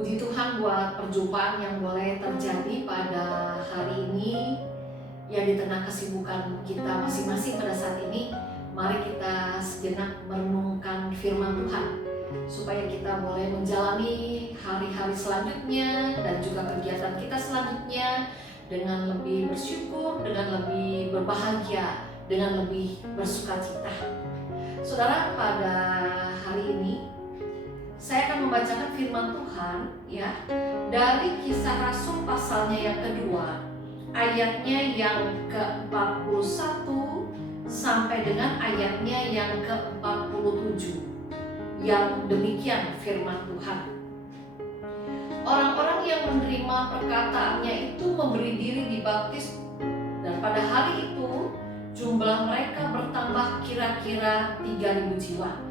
Puji Tuhan buat perjumpaan yang boleh terjadi pada hari ini. Ya, di tengah kesibukan kita masing-masing pada saat ini, mari kita sejenak merenungkan firman Tuhan supaya kita boleh menjalani hari-hari selanjutnya dan juga kegiatan kita selanjutnya dengan lebih bersyukur, dengan lebih berbahagia, dengan lebih bersukacita. Saudara, pada hari ini saya akan membacakan firman Tuhan ya dari Kisah Rasul pasalnya yang kedua, ayatnya yang ke-41 sampai dengan ayatnya yang ke-47. Yang demikian firman Tuhan. Orang-orang yang menerima perkataannya itu memberi diri dibaptis, dan pada hari itu jumlah mereka bertambah kira-kira 3.000 jiwa.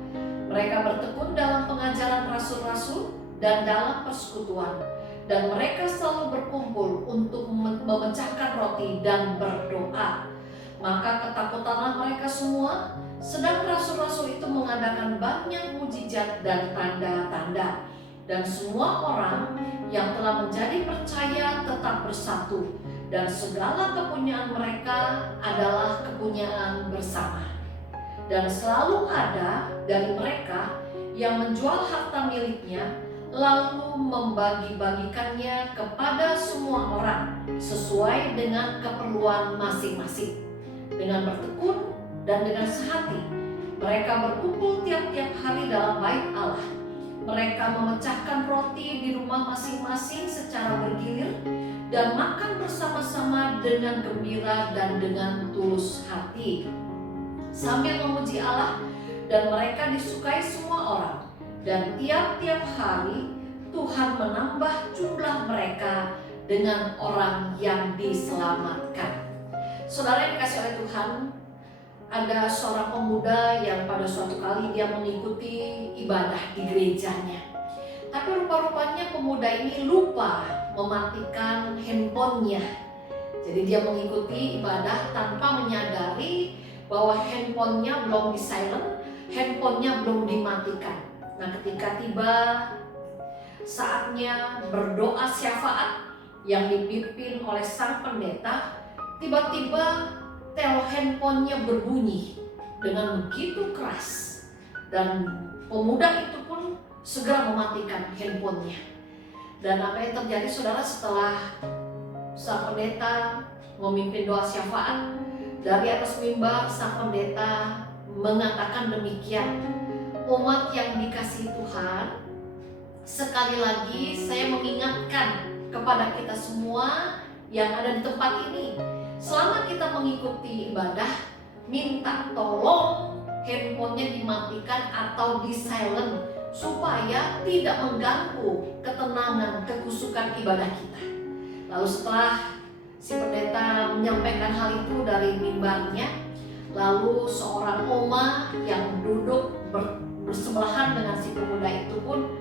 Mereka bertekun dalam pengajaran rasul-rasul dan dalam persekutuan, dan mereka selalu berkumpul untuk memecahkan roti dan berdoa. Maka ketakutanlah mereka semua, sedang rasul-rasul itu mengadakan banyak mujizat dan tanda-tanda. Dan semua orang yang telah menjadi percaya tetap bersatu, dan segala kepunyaan mereka adalah kepunyaan bersama. Dan selalu ada dari mereka yang menjual harta miliknya, lalu membagi-bagikannya kepada semua orang sesuai dengan keperluan masing-masing. Dengan bertekun dan dengan sehati, mereka berkumpul tiap-tiap hari dalam bait Allah. Mereka memecahkan roti di rumah masing-masing secara bergilir dan makan bersama-sama dengan gembira dan dengan tulus hati, sambil memuji Allah, dan mereka disukai semua orang. Dan tiap-tiap hari Tuhan menambah jumlah mereka dengan orang yang diselamatkan. Saudara yang dikasih oleh Tuhan, ada seorang pemuda yang pada suatu kali dia mengikuti ibadah di gerejanya. Tapi rupa-rupanya pemuda ini lupa mematikan handphonenya. Jadi dia mengikuti ibadah tanpa menyadari bahwa handphonenya belum di silent, handphonenya belum dimatikan. Nah, ketika tiba saatnya berdoa syafaat yang dipimpin oleh sang pendeta, tiba-tiba handphonenya berbunyi dengan begitu keras, dan pemuda itu pun segera mematikan handphonenya. Dan apa yang terjadi, saudara, setelah sang pendeta memimpin doa syafaat, dari atas mimbar sang pendeta mengatakan demikian, umat yang dikasihi Tuhan, sekali lagi saya mengingatkan kepada kita semua yang ada di tempat ini, selama kita mengikuti ibadah, minta tolong handphonenya dimatikan atau di silent supaya tidak mengganggu ketenangan, kekusukan ibadah kita. Lalu setelah si pendeta menyampaikan hal itu dari mimbarnya, lalu seorang oma yang duduk bersebelahan dengan si pemuda itu pun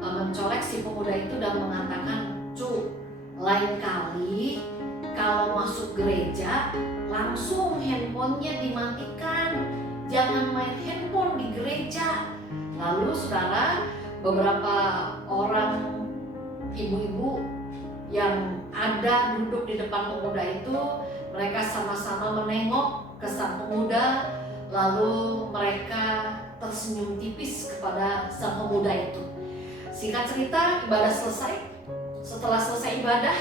mencolek si pemuda itu dan mengatakan, "Cu, lain kali kalau masuk gereja langsung handphonenya dimatikan, jangan main handphone di gereja." Lalu saudara, beberapa orang ibu-ibu yang ada duduk di depan pemuda itu, mereka sama-sama menengok ke sang pemuda, lalu mereka tersenyum tipis kepada sang pemuda itu. Singkat cerita, ibadah selesai. Setelah selesai ibadah,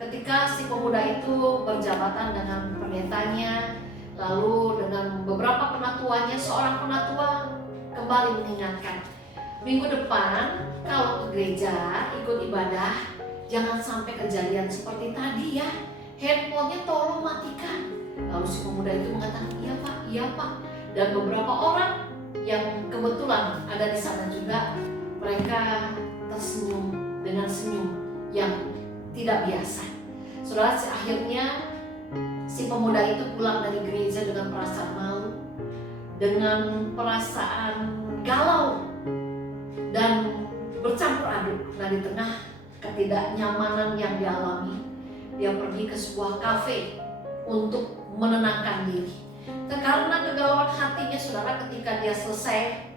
ketika si pemuda itu berjabatan dengan pendetanya, lalu dengan beberapa penatuannya, seorang penatua kembali mengingatkan, minggu depan kalau ke gereja ikut ibadah, jangan sampai kejadian seperti tadi ya, handphonenya tolong matikan. Lalu si pemuda itu mengatakan, iya pak. Dan beberapa orang yang kebetulan ada di sana juga, mereka tersenyum dengan senyum yang tidak biasa. Saudara, akhirnya si pemuda itu pulang dari gereja dengan perasaan malu, dengan perasaan galau dan bercampur aduk. Nah, di tengah ketidaknyamanan yang dialami, dia pergi ke sebuah kafe untuk menenangkan diri. Karena kegalauan hatinya, saudara, ketika dia selesai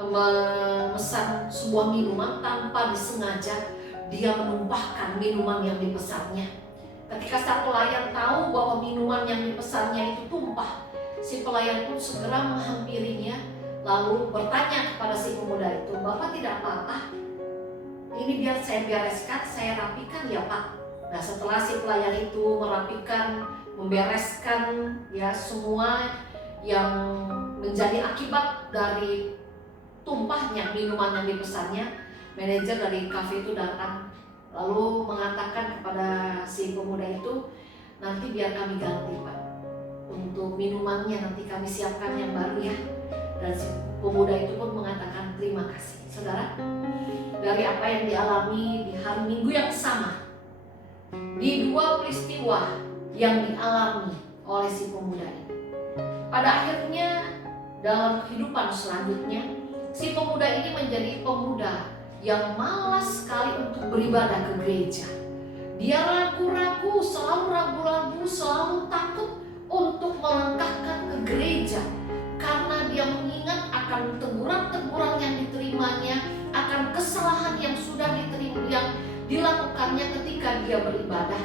memesan sebuah minuman tanpa disengaja dia menumpahkan minuman yang dipesannya. Ketika sang pelayan tahu bahwa minuman yang dipesannya itu tumpah, si pelayan pun segera menghampirinya lalu bertanya kepada si pemuda itu, "Bapak tidak apa-apa? Ini biar saya bereskan, saya rapikan ya Pak." Nah, setelah si pelayan itu merapikan, membereskan ya semua yang menjadi akibat dari tumpahnya minuman yang dipesannya, manajer dari kafe itu datang lalu mengatakan kepada si pemuda itu, "Nanti biar kami ganti Pak, untuk minumannya nanti kami siapkan yang baru ya." Dan si pemuda itu pun mengatakan terima kasih. Saudara, dari apa yang dialami di hari Minggu yang sama, di dua peristiwa yang dialami oleh si pemuda ini, pada akhirnya dalam kehidupan selanjutnya si pemuda ini menjadi pemuda yang malas sekali untuk beribadah ke gereja. Dia ragu-ragu, selalu ragu-ragu, selalu takut untuk melangkahkan ke gereja karena dia mengingat akan teguran-teguran yang diterimanya, akan kesalahan yang sudah diterima, yang dilakukannya ketika dia beribadah.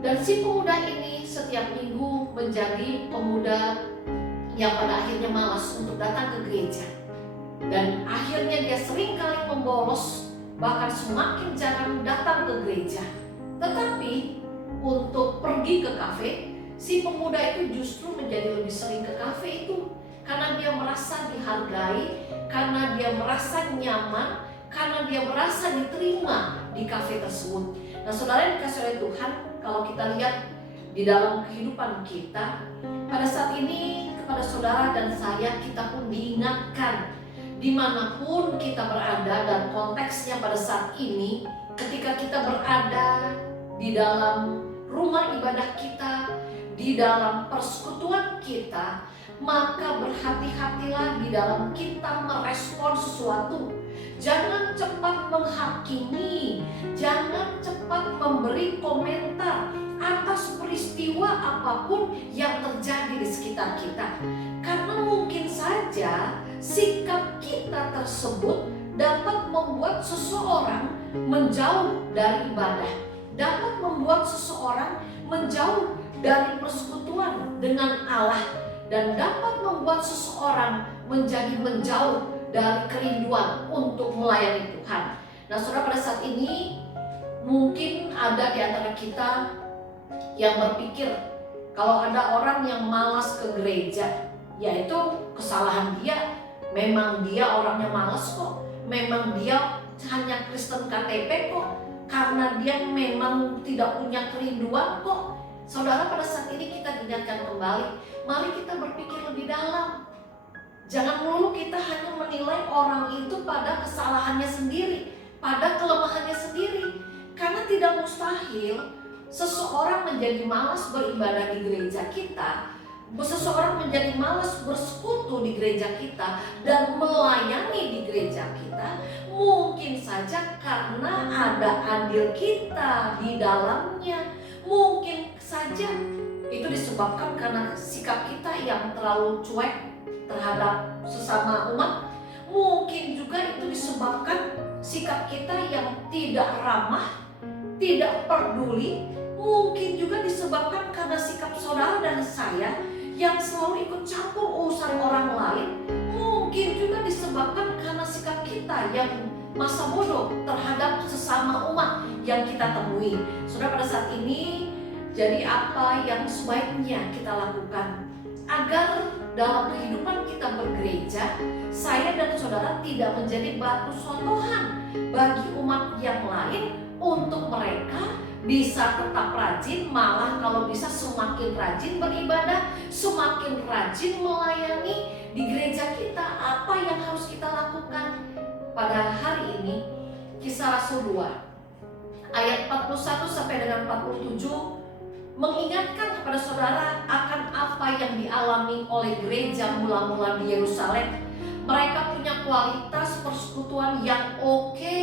Dan si pemuda ini setiap minggu menjadi pemuda yang pada akhirnya malas untuk datang ke gereja. Dan akhirnya dia sering kali membolos, bahkan semakin jarang datang ke gereja. Tetapi untuk pergi ke kafe, si pemuda itu justru menjadi lebih sering ke kafe itu karena dia merasa dihargai, karena dia merasa nyaman, karena dia merasa diterima di kafe tersebut. Nah, saudara yang dikasihi oleh Tuhan, kalau kita lihat di dalam kehidupan kita pada saat ini, kepada saudara dan saya, kita pun diingatkan dimanapun kita berada, dan konteksnya pada saat ini ketika kita berada di dalam rumah ibadah kita, di dalam persekutuan kita, maka berhati-hatilah di dalam kita merespon sesuatu. Jangan cepat menghakimi, jangan cepat memberi komentar atas peristiwa apapun yang terjadi di sekitar kita. Karena mungkin saja sikap kita tersebut dapat membuat seseorang menjauh dari ibadah, dapat membuat seseorang menjauh dari persekutuan dengan Allah, dan dapat membuat seseorang menjadi menjauh dari kerinduan untuk melayani Tuhan. Nah, saudara, pada saat ini mungkin ada di antara kita yang berpikir kalau ada orang yang malas ke gereja, yaitu kesalahan dia. Memang dia orangnya malas kok, memang dia hanya Kristen KTP kok, karena dia memang tidak punya kerinduan kok. Saudara, pada saat ini kita diingatkan kembali, mari kita berpikir lebih dalam. Jangan melulu kita hanya menilai orang itu pada kesalahannya sendiri, pada kelemahannya sendiri. Karena tidak mustahil seseorang menjadi malas beribadah di gereja kita, seseorang menjadi malas bersekutu di gereja kita dan melayani di gereja kita, mungkin saja karena ada andil kita di dalamnya. Mungkin saja itu disebabkan karena sikap kita yang terlalu cuek terhadap sesama umat. Mungkin juga itu disebabkan sikap kita yang tidak ramah, tidak peduli. Mungkin juga disebabkan karena sikap saudara dan saya yang selalu ikut campur urusan orang lain. Mungkin juga disebabkan karena sikap kita yang masa bodoh terhadap sesama umat yang kita temui. Saudara, pada saat ini jadi apa yang sebaiknya kita lakukan agar dalam kehidupan kita bergereja, saya dan saudara tidak menjadi batu contohan bagi umat yang lain, untuk mereka bisa tetap rajin, malah kalau bisa semakin rajin beribadah, semakin rajin melayani di gereja kita. Apa yang harus kita lakukan pada hari ini? Kisah Rasul 2 ayat 41 sampai dengan 47 mengingatkan kepada saudara akan apa yang dialami oleh gereja mula-mula di Yerusalem. Mereka punya kualitas persekutuan yang oke,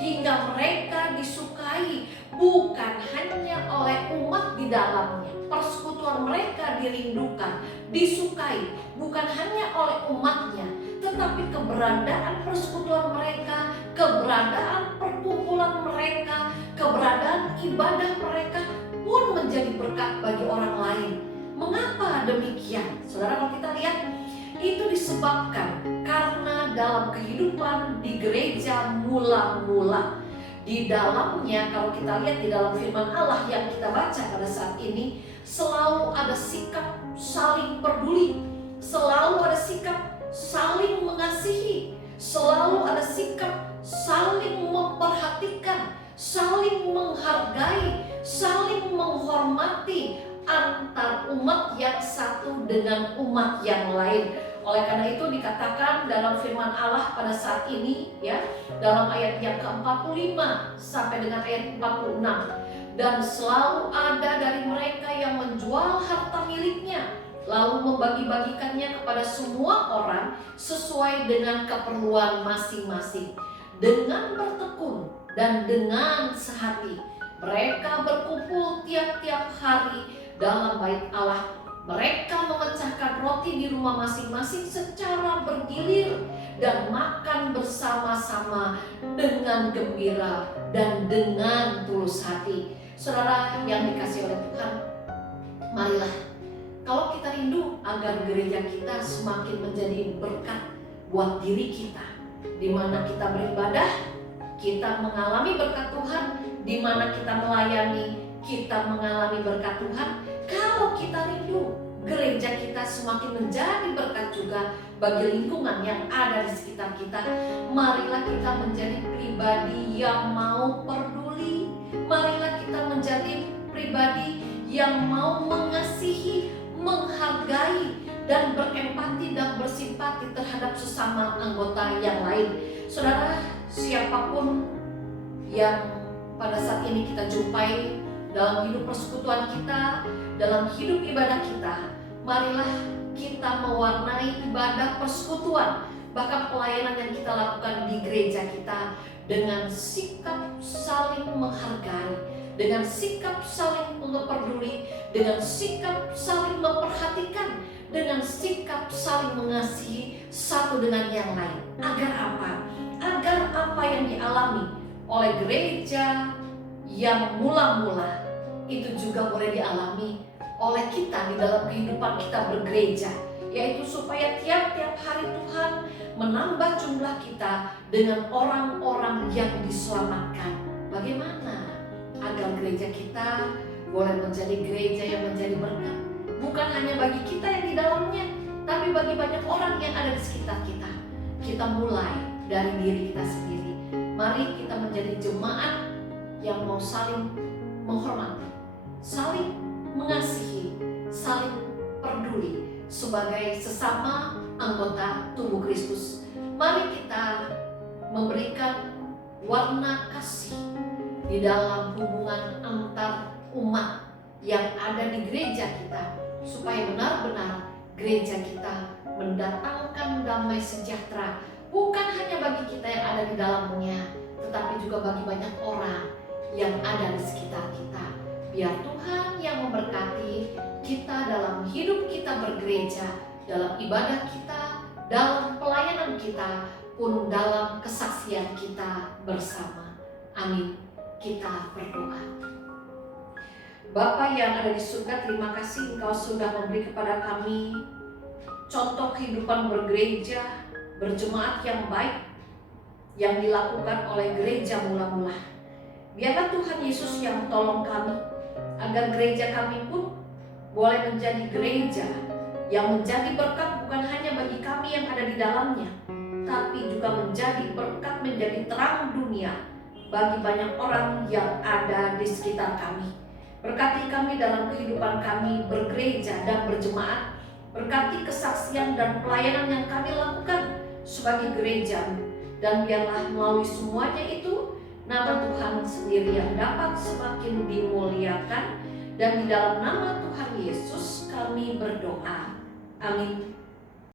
hingga mereka disukai bukan hanya oleh umat di dalamnya. Persekutuan mereka dirindukan, disukai bukan hanya oleh umatnya, tetapi keberadaan persekutuan mereka, keberadaan perkumpulan mereka, keberadaan ibadah mereka pun menjadi berkat bagi orang lain. Mengapa demikian? Saudara, kalau kita lihat, itu disebabkan karena dalam kehidupan di gereja mula-mula, di dalamnya kalau kita lihat di dalam firman Allah yang kita baca pada saat ini, selalu ada sikap saling peduli, selalu ada sikap saling mengasihi, selalu ada sikap saling memperhatikan, saling menghargai, saling menghormati antar umat yang satu dengan umat yang lain. Oleh karena itu dikatakan dalam firman Allah pada saat ini, ya, dalam ayat yang ke-45 sampai dengan ayat 46, dan selalu ada dari mereka yang menjual harta miliknya lalu membagi-bagikannya kepada semua orang sesuai dengan keperluan masing-masing. Dengan bertekun dan dengan sehati mereka berkumpul tiap-tiap hari dalam bait Allah. Mereka memecahkan roti di rumah masing-masing secara bergilir dan makan bersama-sama dengan gembira dan dengan tulus hati. Saudara yang dikasihi oleh Tuhan, marilah kalau kita rindu agar gereja kita semakin menjadi berkat buat diri kita, di mana kita beribadah, kita mengalami berkat Tuhan, di mana kita melayani, kita mengalami berkat Tuhan. Kalau kita rindu gereja kita semakin menjadi berkat juga bagi lingkungan yang ada di sekitar kita, marilah kita menjadi pribadi yang mau peduli. Marilah kita menjadi pribadi yang mau mengasihi, menghargai, dan berempati dan bersimpati terhadap sesama anggota yang lain. Saudara, siapapun yang pada saat ini kita jumpai dalam hidup persekutuan kita, dalam hidup ibadah kita, marilah kita mewarnai ibadah persekutuan, bahkan pelayanan yang kita lakukan di gereja kita dengan sikap saling menghargai, dengan sikap saling peduli, dengan sikap saling memperhatikan, dengan sikap saling mengasihi satu dengan yang lain. Agar apa? Agar apa yang dialami oleh gereja yang mula-mula itu juga boleh dialami oleh kita di dalam kehidupan kita bergereja, yaitu supaya tiap-tiap hari Tuhan menambah jumlah kita dengan orang-orang yang diselamatkan. Bagaimana agar gereja kita boleh menjadi gereja yang menjadi berkat, bukan hanya bagi kita yang di dalamnya, tapi bagi banyak orang yang ada di sekitar kita. Kita mulai dari diri kita sendiri. Mari kita menjadi jemaat yang mau saling menghormati, saling mengasihi, saling peduli sebagai sesama anggota tubuh Kristus. Mari kita memberikan warna kasih di dalam hubungan antar umat yang ada di gereja kita, supaya benar-benar gereja kita mendatangkan damai sejahtera, bukan hanya bagi kita yang ada di dalamnya, tetapi juga bagi banyak orang yang ada di sekitar kita. Biar Tuhan yang memberkati kita dalam hidup kita bergereja, dalam ibadah kita, dalam pelayanan kita, pun dalam kesaksian kita bersama. Amin. Kita berdoa. Bapa yang ada di surga, terima kasih Engkau sudah memberi kepada kami contoh kehidupan bergereja, berjemaat yang baik yang dilakukan oleh gereja mula-mula. Biarlah Tuhan Yesus yang tolong kami, agar gereja kami pun boleh menjadi gereja yang menjadi berkat bukan hanya bagi kami yang ada di dalamnya, tapi juga menjadi berkat, menjadi terang dunia bagi banyak orang yang ada di sekitar kami. Berkati kami dalam kehidupan kami bergereja dan berjemaat. Berkati kesaksian dan pelayanan yang kami lakukan sebagai gereja. Dan biarlah melalui semuanya itu, nama Tuhan sendiri yang dapat semakin dimuliakan. Dan di dalam nama Tuhan Yesus kami berdoa. Amin.